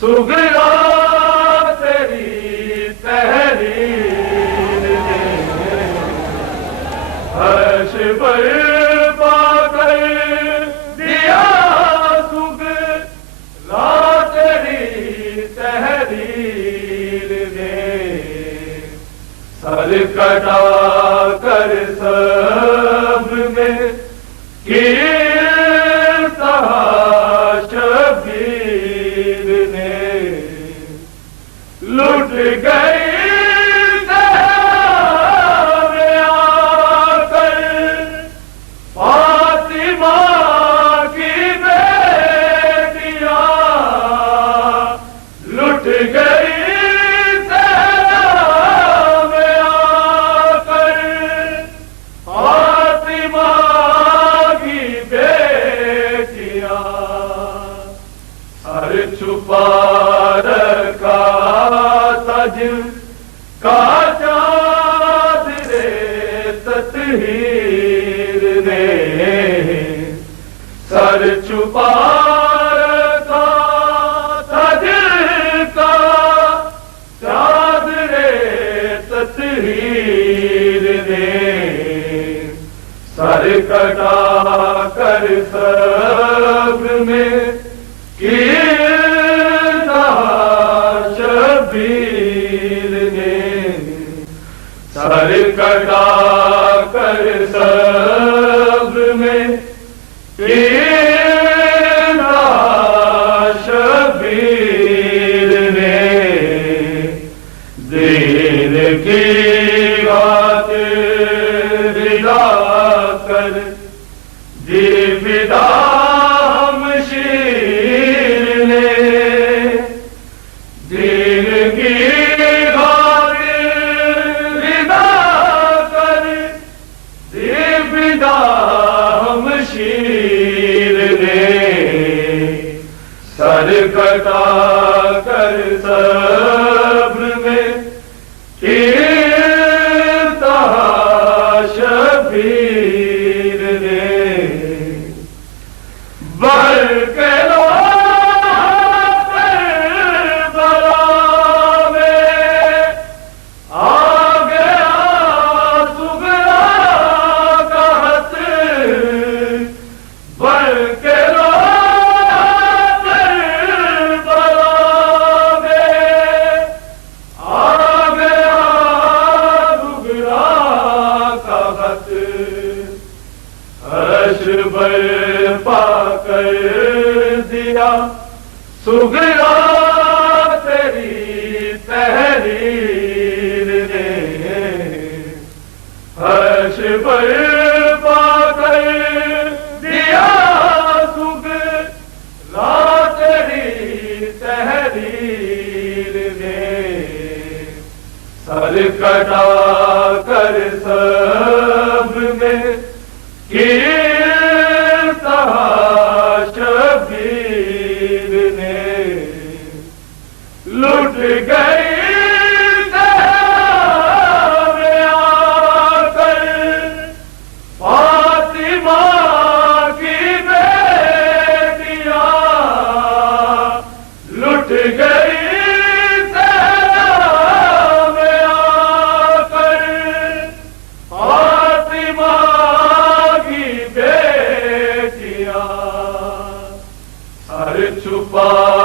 सुगरा तेरी तहरीर ने हर्ष बर्पा कर दिया। सुगरा तेरी तहरीर ने सर कटा कर सब में की लुट गई में आकर फातिमा की बेटियां, लुट गई में आकर फातिमा की बेटियां, सर छुपा रखा का चादरे तत्हीर ने, सर छुपा रखा था जिनका चादरे तत्हीर ने, सर कटा कर सब में की सर कटा कर सब में शबीर ने, दीन की बात रिदा कर दी विदा हमशीर ने, दीन की हमशीर ने, सर कटा कर सब्र में कीर्ता शबीर ने, बर के बर्पा कर दिया। सुगरा तेरी तहरीर ने हर्ष बर्पा कर दिया। सुगरा तेरी तहरीर ने सर कटा कर सब में की शबीर ने। गई सहरा में आकर फातिमा की बेटियां, सर छुपा